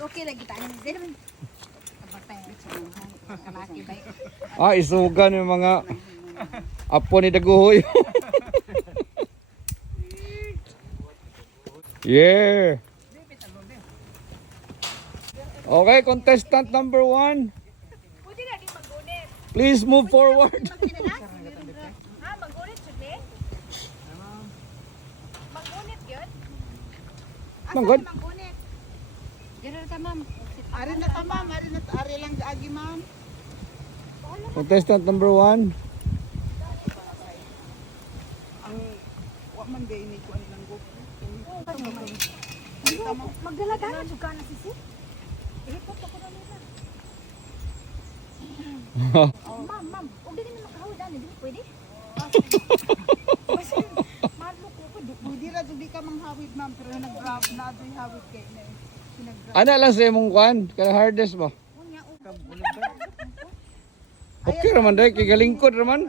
okay lagi tayo. Dili man. Isugan yung mga apo ni Daguhoy. Yeah. Okay, contestant number 1. Pwede na di magunit. Please move forward. Ha, magunit sudli? Magunit yun? Manggod. Magunit. Dira ta ma'am. Ari na ta ma'am, ari lang agi ma'am. Contestant number 1. Ang wa man gay ni ko ang go. Magdala-dala jud ka na sisi. Ihipot ko na nila. Ma'am, ug dili man makahawid ani, dili pwede. Kasi malo ko pwede. Pwede ra jud ka manghawid ma'am, pero nag-grab na doy hawid kay na. Ana lang sa imong kwan, kana hardest ba? Unya o. Okay raman dai kay galingkod raman.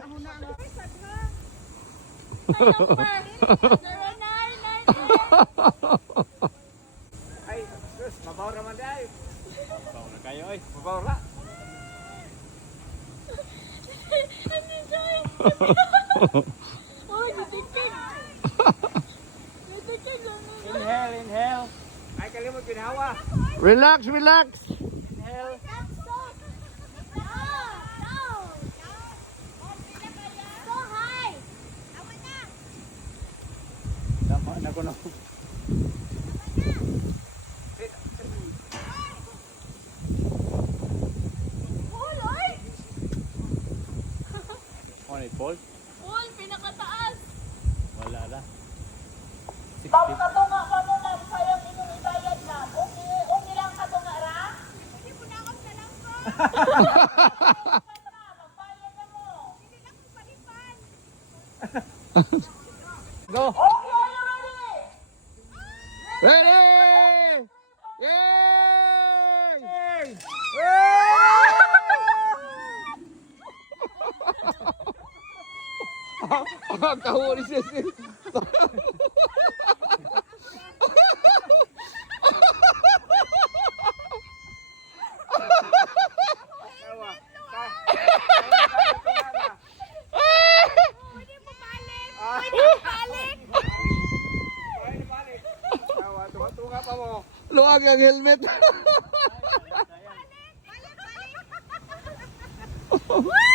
Ay, sus, mabaw raman dai. Mabaw na kayo oy, mabaw ra. Inhale, inhale. Ay, kalimot ginawa. Relax, relax. Inhale. Tama na ko na. Ano yung Paul? Paul, pinakataas. Wala na. Ma'am katunga pa mo ma'am, sayang inyong ibayad na. Okay lang katunga ra? Hindi po na ako sa lang ko. Magbayad na mo. Hindi na ko palipan. Go. Okay, are you ready? Ready! Yay! Kahuli siya siya. Pwede mo balik. Pwede mo balik. Tunga pa mo. Luwag ang helmet. Balik, balik.